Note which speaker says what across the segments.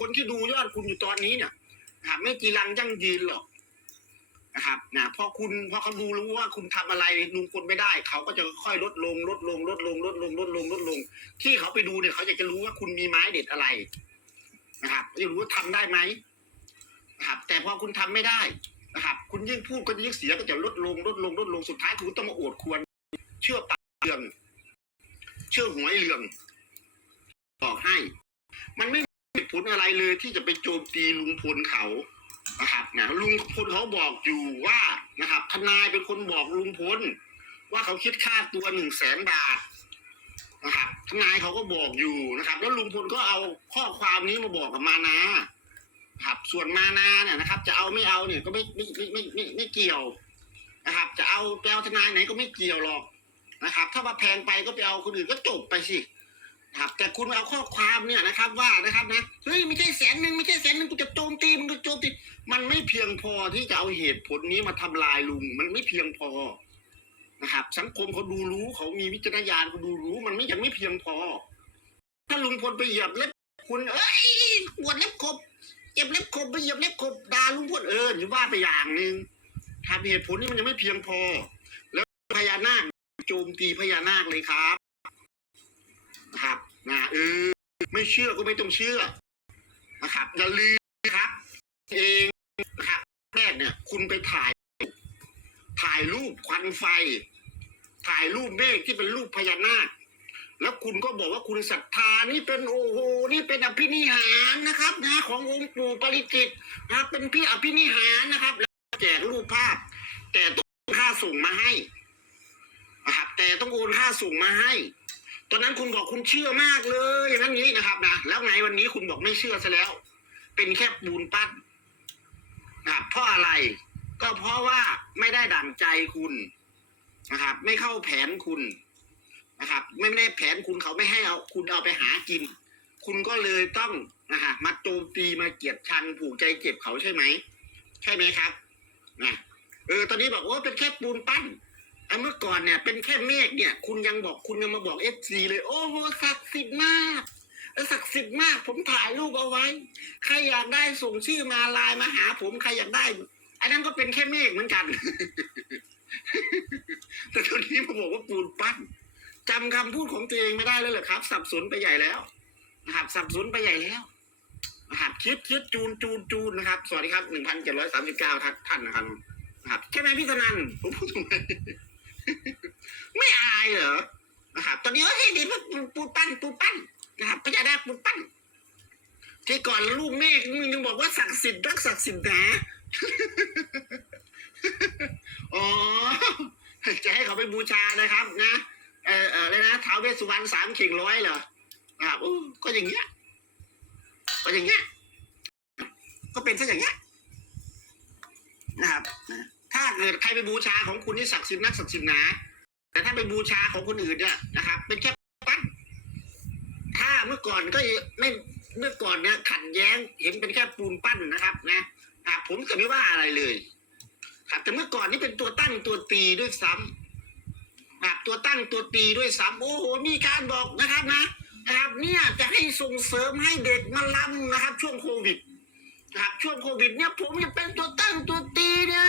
Speaker 1: คนที่ดูยอดคุณอยู่ตอนนี้เนี่ยนะครับไม่จีรังยั่งยืนหรอกนะครับนะพอคุณพอเขาดูรู้ว่าคุณทำอะไรลุงพลไม่ได้ เขาก็จะค่อยลดลงลดลงลดลงลดลงลดลงลดลง ที่เขาไปดูเนี่ยเขาอยากจะรู้ว่าคุณมีไม้เด็ดอะไรนะครับอยากรู้ว่าทำได้ไหมนะครับ แต่พอคุณทำไม่ได้นะครับ คุณยิ่งพูดก็ยิ่งเสียก็จะลดลงลดลงลดลงสุดท้ายคุณต้องมาอวดควร เชื่อตาเรืองเชื่อหวยเรืองบอกให้ มันไม่ ผลอะไรเลยที่จะไปโจมตีลุงพลเขานะครับนะลุงพลเขาบอกอยู่ว่านะครับทนายเป็นคนบอกลุงพลว่าเขาคิดค่าตัวหนึ่งแสนบาทนะครับทนายเขาก็บอกอยู่นะครับ แล้วลุงพลก็เอาข้อความนี้มาบอกกับมานาครับ ส่วนมานาเนี่ยนะครับ จะเอาไม่เอาเนี่ยก็ไม่ไม่ไม่ไม่ไม่ไม่เกี่ยวนะครับ จะเอาไปเอาทนายไหนก็ไม่เกี่ยวหรอกนะครับ ถ้าว่าแพงไปก็ไปเอาคนอื่นก็จบไปสิ ครับแต่คุณเอาข้อความเนี่ยนะครับว่านะครับนะเฮ้ยไม่ใช่แสนหนึ่งไม่ใช่แสนหนึ่งกูจะโจมตีมึงกูโจมตีมันไม่เพียงพอที่จะเอาเหตุผลนี้มาทำลายลุง มันไม่เพียงพอนะครับ สังคมเขาดูรู้เขามีวิจารณญาณเขาดูรู้มันไม่ยังไม่เพียงพอ ถ้าลุงพลไปเหยียบเล็บคุณเอ้ยปวดเล็บขบเจ็บเล็บขบไปเหยียบเล็บขบด่าลุงพลเอออยู่ว่าไปอย่างหนึ่งครับเหตุผลนี้มันยังไม่เพียงพอ แล้วพญานาคโจมตีพญานาคเลยครับครับ นะเออไม่เชื่อก็ไม่ต้องเชื่อนะครับอย่าลืมนะครับ เองนะครับแรกเนี่ย คุณไปถ่าย ถ่ายรูปควันไฟ ถ่ายรูปเมฆที่เป็นรูปพญานาคแล้วคุณก็บอกว่าคุณศรัทธานี่เป็นโอ้โหนี่เป็นอภินิหารนะครับ นะ ขององค์ปู่ปริจิตนะเป็นพี่อภินิหารนะครับแล้วแจกรูปภาพ แต่ต้องค่าส่งมาให้นะครับแต่ต้องโอนค่าส่งมาให้ ตอนนั้นคุณบอกคุณเชื่อมากเลยอย่างนั้นนี้นะครับนะแล้วไงวันนี้คุณบอกไม่เชื่อซะแล้ว เป็นแค่ปูนปั้นนะครับเพราะอะไร ก็เพราะว่าไม่ได้ดั่งใจคุณนะครับ ไม่เข้าแผนคุณนะครับ ไม่ได้แผนคุณเขาไม่ให้เอาคุณเอาไปหากิน คุณก็เลยต้องนะฮะมาโจมตีมาเกลียดชังผูกใจเจ็บเขาใช่ไหมใช่ไหมครับนะเออตอนนี้บอกว่าเป็นแค่ปูนปั้น ไอ้เมื่อก่อนเนี่ย เป็นแค่เมฆเนี่ย คุณยังบอกคุณยังมาบอกเอฟซีเลย โอ้โหศักดิ์สิทธิ์มากศักดิ์สิทธิ์มาก ผมถ่ายรูปเอาไว้ ใครอยากได้ส่งชื่อมาไลน์มาหา ผมใครอยากได้อันนั้นก็เป็นแค่เมฆเหมือนกัน แต่ตอนนี้มาบอกว่าปูนปั้นจำคำพูดของตัวเองไม่ได้แล้วเหรอครับ สับสนไปใหญ่แล้วนะครับสับสนไปใหญ่แล้วนะครับคิดคิดจูนจูนจูนนะครับ สวัสดีครับหนึ่งพันเจ็ดร้อยสามสิบเก้าท่านนะครับนะครับใช่ไหมพี่ธนันผมพูดถูกไหม ไม่อายเหรอนะครับตอนนี้เฮ้ยดีมากปูปูปั้นปูปั้นนะครับพญานาคปูปั้นที่ก่อนลูกเมฆมึงยังบอกว่าศักดิ์สิทธิ์รักศักดิ์สิทธิ์นะอ๋อจะให้เขาไปบูชานะครับนะเออเออเลยนะท้าวเวสสุวรรณสามเข่งร้อยเหรอนะครับอู้ก็อย่างเงี้ยก็อย่างเงี้ยก็เป็นซะอย่างเงี้ยนะครับนะ ถ้าเกิดใครไปบูชาของคุณนี่ศักดิ์สิทธิ์นักศักดิ์สิทธิ์หนา แต่ถ้าไปบูชาของคนอื่นเนี่ยนะครับ เป็นแค่ปั้นถ้าเมื่อก่อนก็ไม่เมื่อก่อนเนี่ยขัดแย้งเห็นเป็นแค่ปูนปั้นนะครับนะอะผมจะไม่ว่าอะไรเลย ครับ แต่เมื่อก่อนนี่เป็นตัวตั้งตัวตีด้วยซ้ำครับตัวตั้งตัวตีด้วยซ้ำโอ้โหมีการบอกนะครับนะนะครับเนี่ยจะให้ส่งเสริมให้เด็กมาลำนะครับ ช่วงโควิดนะครับช่วงโควิดเนี่ยผมจะเป็นตัวตั้งตัวตีนะ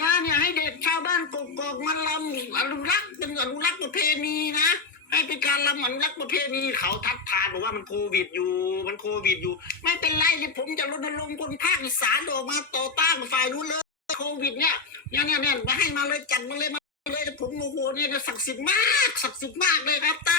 Speaker 1: นะเนี่ยให้เด็กชาวบ้านกกอกมาลำอ นุรักษ์เป็นอนุรักษ์ประเพณีนะให้เป็นการลำอนรักประเพณีเขาทัดทานบอกว่ามันโควิดอยู่ มันโควิดอยู่ ไม่เป็นไรเลยผมจะรณรงค์คนภาคอีสานออกมาต่อต้านฝ่ายนู้นเลยโควิดเนี่ยเนี่ยเนี่ยเนี่ยมาให้มาเลยจัดมาเลยมาเลยผมโอ้โหเนี่ยศักดิ์สิทธิ์มากศักดิ์สิทธิ์มากเลยครับตา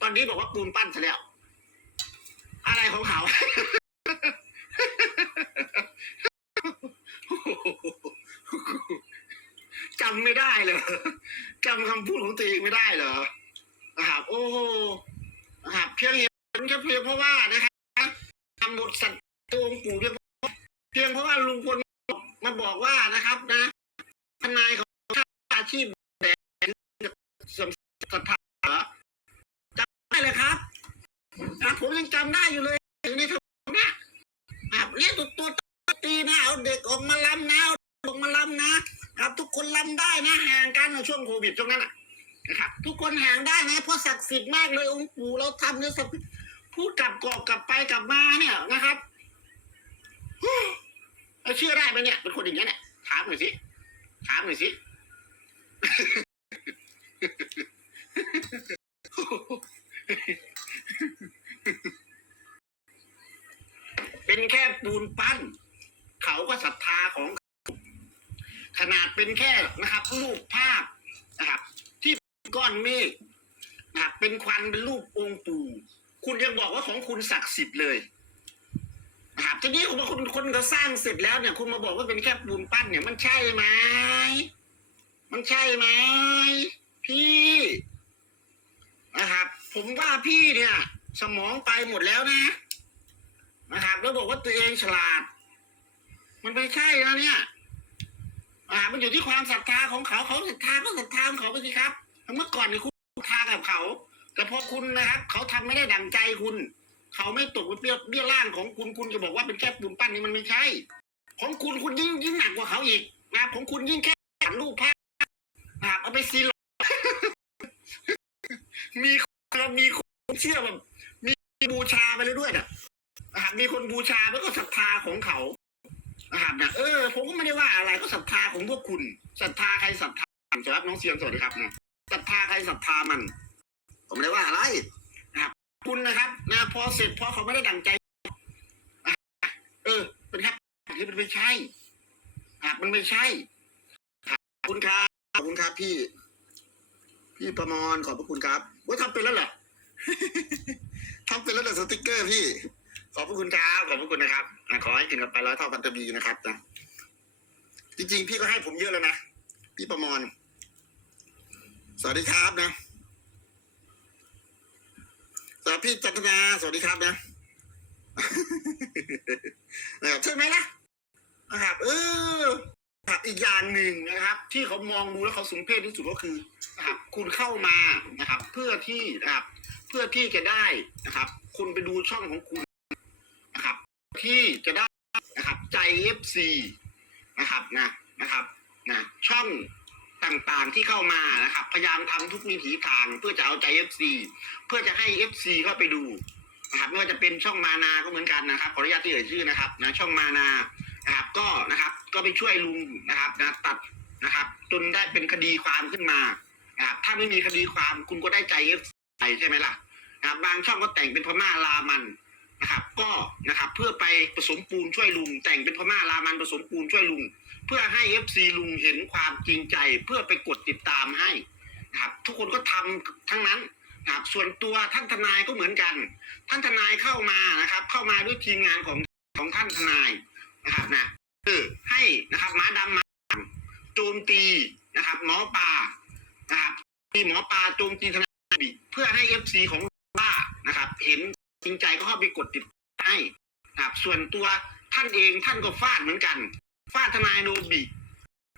Speaker 1: ตอนนี้บอกว่าปูนปั้นซะแล้ว อะไรของเขาจำไม่ได้เลย จำคำพูดของตัวเองไม่ได้เหรอนะครับโอ้โหนะครับเพียงเหตุผลแค่เพียงเพราะว่านะครับทำบทสัตว์ตัวองค์ปู่เพียงเพราะเพียงเพราะว่าลุงพลมาบอกว่านะครับนะทนายของค่าอาชีพแต่สมศรัทธาเหรอจำได้เลยครับอะผมยังจำได้อยู่เลยอยู่ในทวิตเนี่ยอะเนี่ยตัวตัวตีนะเอาเด็กออกมาลำนะเอาเด็กออกมาลำนะ คนลำได้นะห่างกันในช่วงโควิดช่วงนั้นน่ะนะครับทุกคนห่างได้นะเพราะศักดิ์สิทธิ์มากเลยองค์ปู่เราทำเนี่ยศักดิ์พูดกลับกอกกลับไปกลับมาเนี่ยนะครับเชื่อได้ไหมเนี่ยเป็นคนอย่างเงี้ยเนี่ยถามหน่อยสิถามหน่อยสิเป็นแค่ปูนปั้น เขาก็ศรัทธาของ ขนาดเป็นแค่นะครับรูปภาพนะครับ ที่ก้อนเมฆนะครับเป็นควันเป็นรูปองค์ปู่คุณยังบอกว่าของคุณศักดิ์สิทธิ์เลยนะครับทีนี้คุณคนคนเขาสร้างเสร็จแล้วเนี่ย คุณมาบอกว่าเป็นแค่ปูนปั้นเนี่ยมันใช่ไหมมันใช่ไหมพี่นะครับ ผมว่าพี่เนี่ย สมองไปหมดแล้วนะนะครับ แล้วบอกว่าตัวเองฉลาด มันไม่ใช่แล้วเนี่ย อ่า มันอยู่ที่ความศรัทธาของเขาเขาศรัทธาก็ศรัทธาของเขาไปสิครับเมื่อก่อนเนี่ยคุณศรัทธากับเขา แต่พอคุณนะครับเขาทำไม่ได้ดั่งใจคุณ เขาไม่ตกเป็นเบี้ยเบี้ยล่างของคุณคุณจะบอกว่าเป็นแค่ปูนปั้นนี่มันไม่ใช่ ของคุณคุณยิ่งยิ่งหนักกว่าเขาอีกนะของคุณยิ่งแค่รูปภาพนะเอาไปซีลมีคนมีคนเชื่อแบบมีบูชาไปแล้วด้วยน่ะมีคนบูชาแล้วก็ศรัทธาของเขา นะครับนะเออผมก็ไม่ได้ว่าอะไรก็ศรัทธาของพวกคุณศรัทธาใครศรัทธาสวัสดีครับน้องเสียงสวัสดีครับนะศรัทธาใครศรัทธามัน ผมไม่ได้ว่าอะไรนะครับ คุณนะครับนะพอเสร็จพอเขาไม่ได้ดังใจอะเออเป็นครับที่มันไม่ใช่ครับมันไม่ใช่ครับขอบคุณครับขอบคุณครับพี่ พี่ประมอนขอบพระคุณครับว่าทำเป็นแล้วเหรอทำเป็นแล้วเหรอสติกเกอร์พี่ข อบพระคุณครับขอบพระคุณนะครับนะขอให้กินกันไปร้อยเท่าพันตบีนะครับนะจริงๆ พี่ก็ให้ผมเยอะแล้วนะ พี่ประมอนสวัสดีครับนะสวัสดีพี่จันทนาสวัสดีครับนะนะครับใช่ไหมล่ะนะครับเออครับอีกอย่างหนึ่งนะครับ ที่เขามองดูแล้วเขาสมเพชที่สุดก็คือนะครับคุณเข้ามานะครับ เพื่อที่นะครับ เพื่อที่จะได้นะครับ คุณไปดูช่องของคุณ นะครับที่จะได้นะครับใจ FC นะครับนะนะครับนะช่องต่างๆที่เข้ามานะครับ พยายามทำทุกวิถีทางเพื่อจะเอาใจ FC เพื่อจะให้ FC เข้าไปดูนะครับไม่ว่าจะเป็นช่องมานาก็เหมือนกันนะครับขออนุญาตที่เอ่ยชื่อนะครับนะช่องมานานะครับก็นะครับก็ไปช่วยลุงนะครับนะตัดนะครับ จนได้เป็นคดีความขึ้นมานะครับถ้าไม่มีคดีความคุณก็ได้ใจ FC ใช่ไหมล่ะนะครับบางช่องก็แต่งเป็นพม่าลามัน นะครับ ก็นะครับเพื่อไปผสมปูนช่วยลุง แต่งเป็นพม่ารามันผสมปูนช่วยลุง เพื่อให้เอฟซีลุงเห็นความจริงใจ เพื่อไปกดติดตามให้นะครับ ทุกคนก็ทำทั้งนั้นนะครับ ส่วนตัวท่านทนายก็เหมือนกัน ท่านทนายเข้ามานะครับ เข้ามาด้วยทีมงานของของท่านทนายนะครับนะคือให้นะครับหมาดำมาดำโจมตีนะครับ หมอปลานะครับมีหมอปลาโจมตีทนายเพื่อให้เอฟซีของป้านะครับ เห็น จริงใจก็เข้าไปกดติดให้นะครับ ส่วนตัวท่านเองท่านก็ฟาดเหมือนกัน ฟาดทนายโนบิ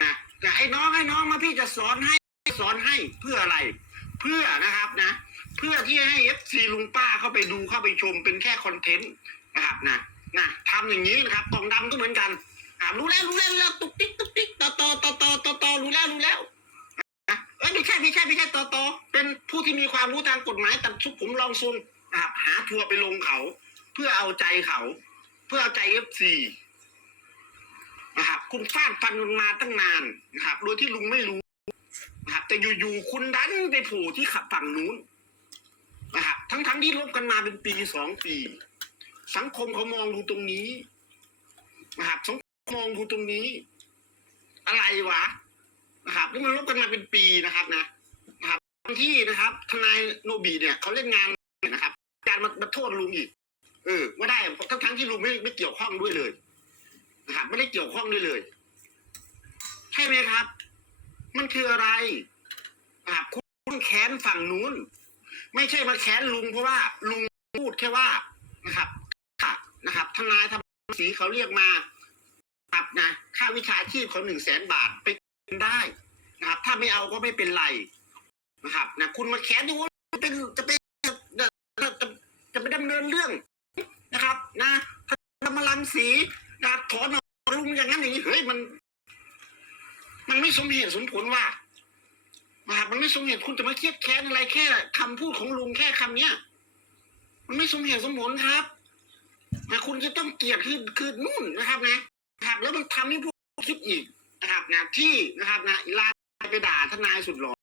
Speaker 1: นะแต่ไอ้น้องให้น้องมาพี่จะสอนให้สอนให้เพื่ออะไร เพื่อนะครับนะ เพื่อที่ให้เอฟซีลุงป้าเข้าไปดูเข้าไปชมเป็นแค่คอนเทนต์นะครับนะนะทำอย่างนี้นะครับกล่องดำก็เหมือนกันอ่ารู้แล้วรู้แล้วรู้แล้วตุ๊กติ๊กตุ๊กติ๊กต่อต่อต่อต่อต่อต่อรู้แล้วรู้แล้วนะเอ้ยไม่ใช่ไม่ใช่ไม่ใช่ต่อต่อเป็นผู้ที่มีความรู้ทางกฎหมายแตัดชุบผมลองทรงน ทัวร์ไปลงเขา เพื่อเอาใจเขา เพื่อเอาใจเอฟซีนะครับคุณฟาดฟันมันมาตั้งนานนะครับโดยที่ลุงไม่รู้นะครับแต่อยู่ๆคุณดันไปโผล่ที่ขับฝั่งนู้นนะครับทั้งๆที่ลบกันมาเป็นปีสองปี สังคมเขามองดูตรงนี้นะครับสังคมมองดูตรงนี้ อะไรวะนะครับนี่มันลบกันมาเป็นปีนะครับนะนะครับที่นะครับ ทนายโนบีเนี่ยเขาเล่นงานนะครับ การมามาโทษลุงอีก เออว่าได้ทั้งทั้งที่ลุงไม่ไม่เกี่ยวข้องด้วยเลยนะครับไม่ได้เกี่ยวข้องด้วยเลย ใช่ไหมครับ มันคืออะไรนะครับคุณแค้นฝั่งนู้น ไม่ใช่มาแค้นลุงเพราะว่า ลุงพูดแค่ว่านะครับค่ะนะครับทนายทำสีเขาเรียกมาครับนะค่าวิชาชีพเขาหนึ่งแสนบาทไปเป็นได้นะครับ ถ้าไม่เอาก็ไม่เป็นไรนะครับนะคุณมาแค้นดูว่าเป็นจะเป็น ไปดำเนินเรื่องนะครับ นะธรรมรังสีนะถอนออกลุงอย่างนั้นอย่างนี้เฮ้ยมัน มันไม่สมเหตุสมผลว่านะครับมันไม่สมเหตุคุณจะมาเครียดแค้นอะไรแค่คำพูดของลุงแค่คำเนี้ย มันไม่สมเหตุสมผลครับนะคุณจะต้องเกลียดคือคือนู่นนะครับ นะครับ แล้วมันทำให้พวกคิดอีกนะครับนะที่นะครับนะลน์ไปด่าทนายสุดหล่อ